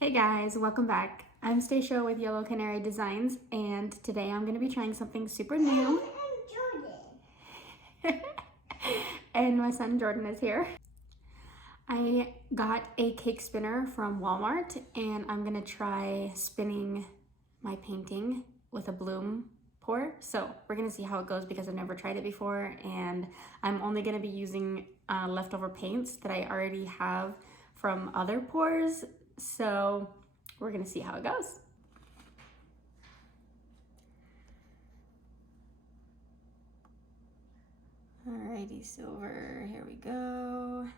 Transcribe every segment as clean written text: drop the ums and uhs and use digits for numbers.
Hey guys, welcome back. I'm Stacia with Yellow Canary Designs, and today I'm going to be trying something super new. I'm Giordan. And my son Jordan is here. I got a cake spinner from Walmart, and I'm going to try spinning my painting with a bloom pour. So we're going to see how it goes because I've never tried it before, and I'm only going to be using leftover paints that I already have from other pours. So we're gonna see how it goes. Alrighty, silver, here we go.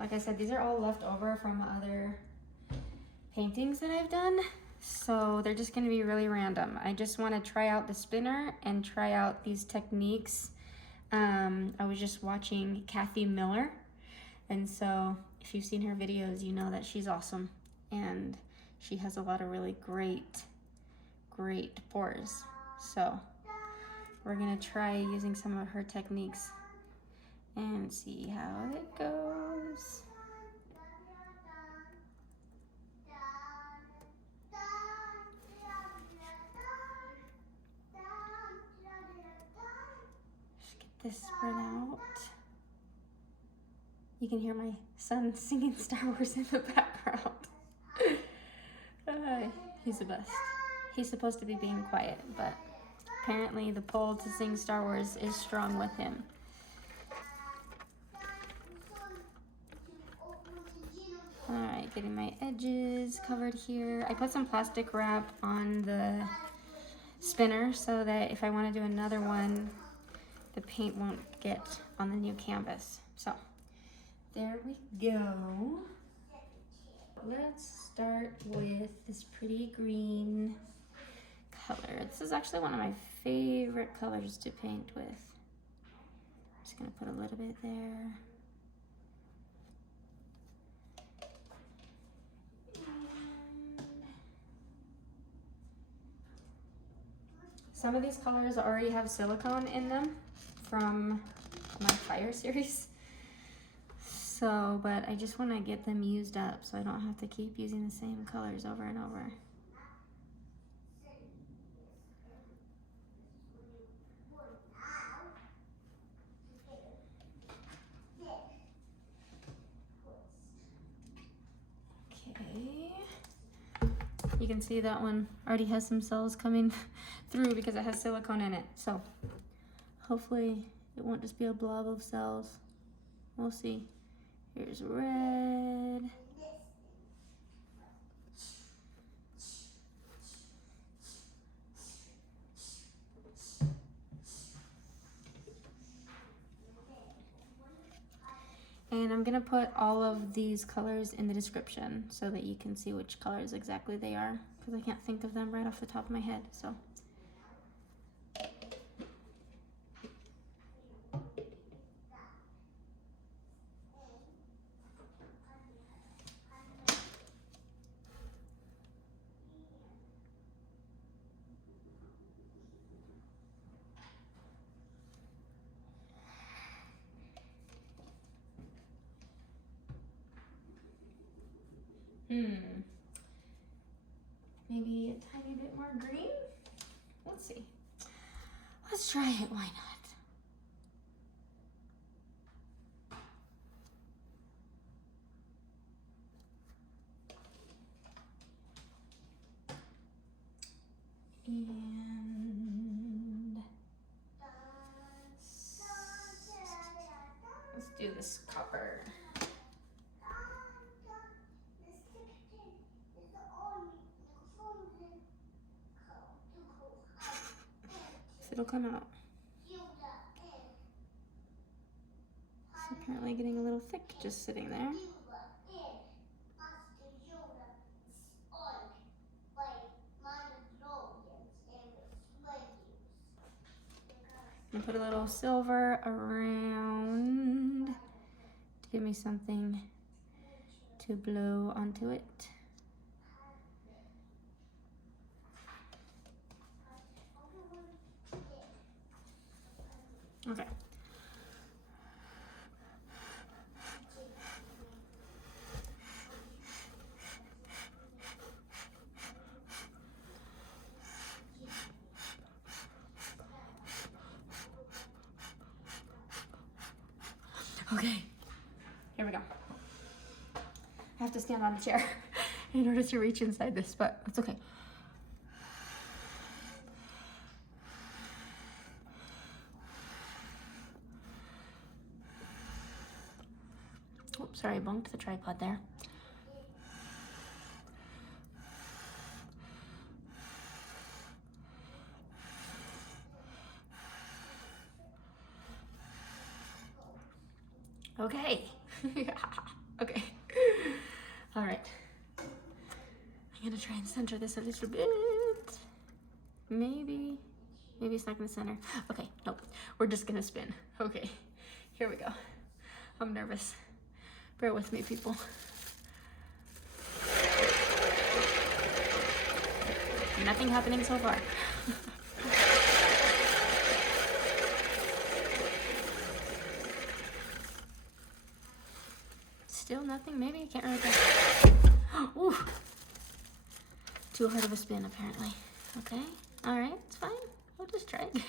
Like I said, these are all left over from other paintings that I've done. So they're just gonna be really random. I just wanna try out the spinner and try out these techniques. I was just watching Kathy Miller. And so if you've seen her videos, you know that she's awesome. And she has a lot of really great pours. So we're gonna try using some of her techniques and see how it goes. Just get this spread out. You can hear my son singing Star Wars in the background. He's the best. He's supposed to be being quiet, but apparently the pull to sing Star Wars is strong with him. Alright, getting my edges covered here. I put some plastic wrap on the spinner so that if I want to do another one, the paint won't get on the new canvas. So, there we go. Let's start with this pretty green color. This is actually one of my favorite colors to paint with. I'm just gonna put a little bit there. Some of these colors already have silicone in them from my fire series. So, but I just want to get them used up so I don't have to keep using the same colors over and over. Okay. You can see that one already has some cells coming through because it has silicone in it. So hopefully it won't just be a blob of cells. We'll see. Here's red. And I'm gonna put all of these colors in the description so that you can see which colors exactly they are, because I can't think of them right off the top of my head, so. Maybe a tiny bit more green? Let's see. Let's try it, why not? And let's do this copper. It'll come out. It's apparently getting a little thick just sitting there. And put a little silver around to give me something to blow onto it. Okay. Okay, here we go. I have to stand on a chair in order to reach inside this, but it's okay. Oops, sorry, I bumped the tripod there. Okay. Okay. All right. I'm gonna try and center this a little bit. Maybe it's not gonna center. Okay, nope. We're just gonna spin. Okay, here we go. I'm nervous. Bear with me, people. Nothing happening so far. Still nothing, maybe? I can't really tell. Ooh. Too hard of a spin, apparently. Okay, all right, it's fine. We'll just try it.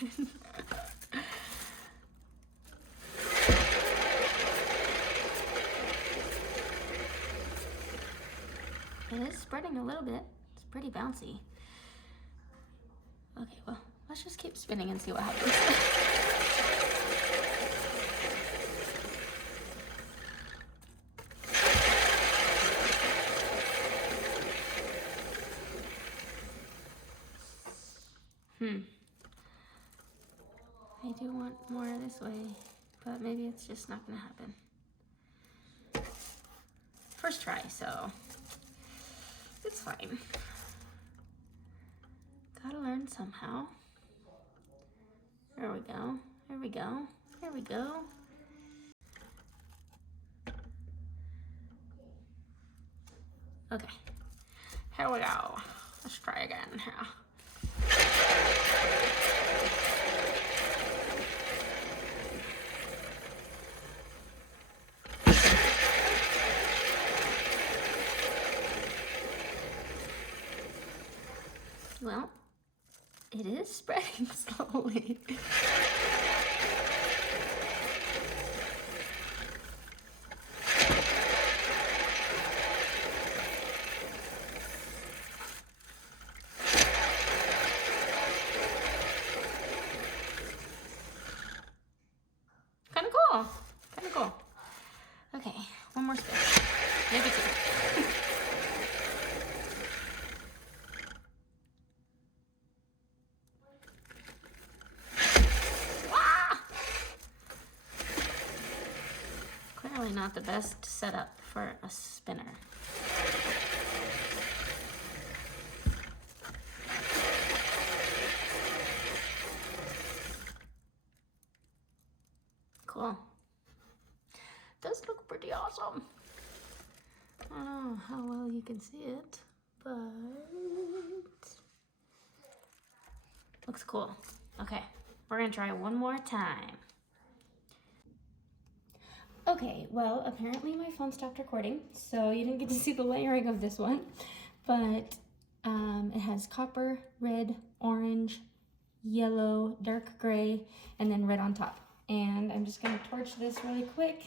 It is spreading a little bit. It's pretty bouncy. Okay, well, let's just keep spinning and see what happens. I do want more this way, but maybe it's just not gonna happen. First try, so it's fine. Gotta learn somehow. There we go, there we go, there we go. Okay, here we go. Let's try again here. Well, it is spreading slowly. Kind of cool. Kind of cool. Okay, one more spin. Maybe two. Clearly not the best setup for a spinner. Cool. Does look pretty awesome. I don't know how well you can see it, but looks cool. Okay, we're gonna try one more time. Okay, well, apparently my phone stopped recording, so you didn't get to see the layering of this one, but it has copper, red, orange, yellow, dark gray, and then red on top. And I'm just gonna torch this really quick.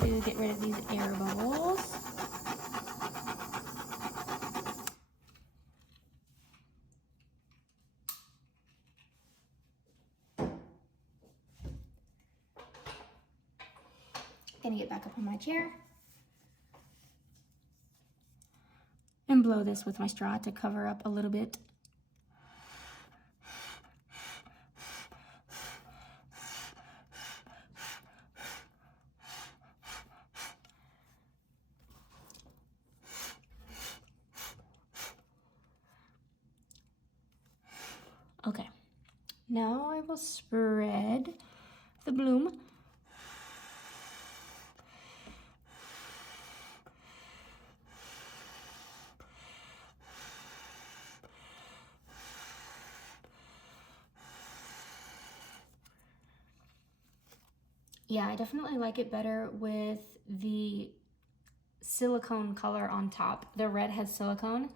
To get rid of these air bubbles. Gonna get back up on my chair and blow this with my straw to cover up a little bit. Okay, now I will spread the bloom. Yeah, I definitely like it better with the silicone color on top. The red has silicone,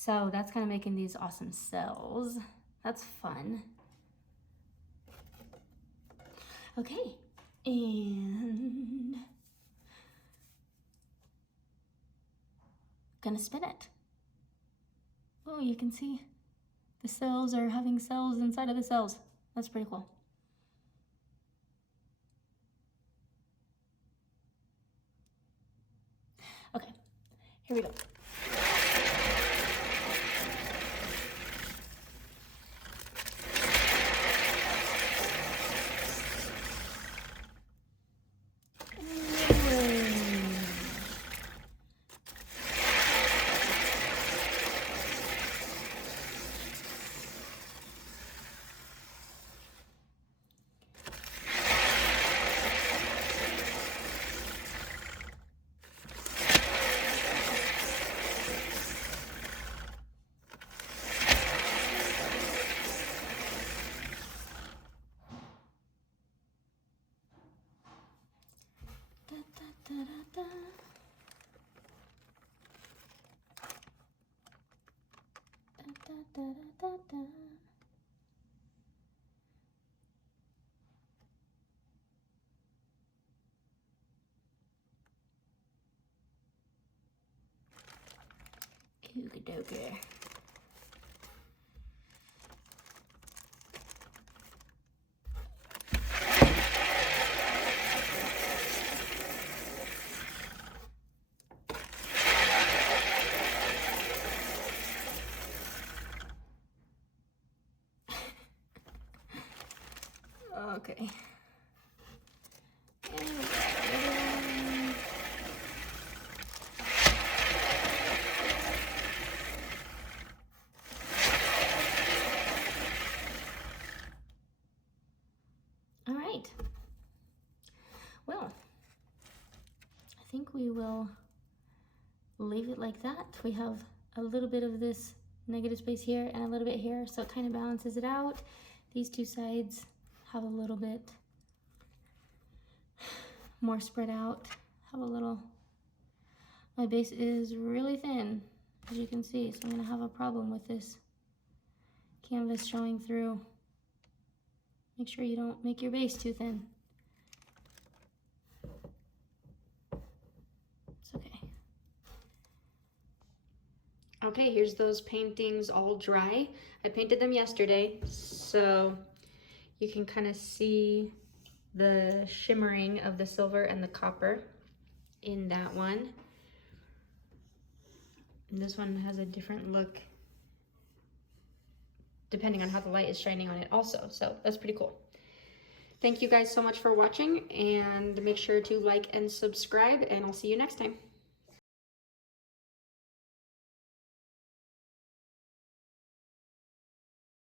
So that's kind of making these awesome cells. That's fun. Okay, and gonna spin it. Oh, you can see the cells are having cells inside of the cells. That's pretty cool. Okay, here we go. Okey-dokey. Okay. All right. Well, I think we will leave it like that. We have a little bit of this negative space here and a little bit here, so it kind of balances it out. These two sides have a little bit more spread out, have a little, my base is really thin, as you can see, so I'm gonna have a problem with this canvas showing through. Make sure you don't make your base too thin. It's okay. Okay, here's those paintings all dry. I painted them yesterday, so you can kind of see the shimmering of the silver and the copper in that one. And this one has a different look depending on how the light is shining on it also, so that's pretty cool. Thank you guys so much for watching, and make sure to like and subscribe, and I'll see you next time.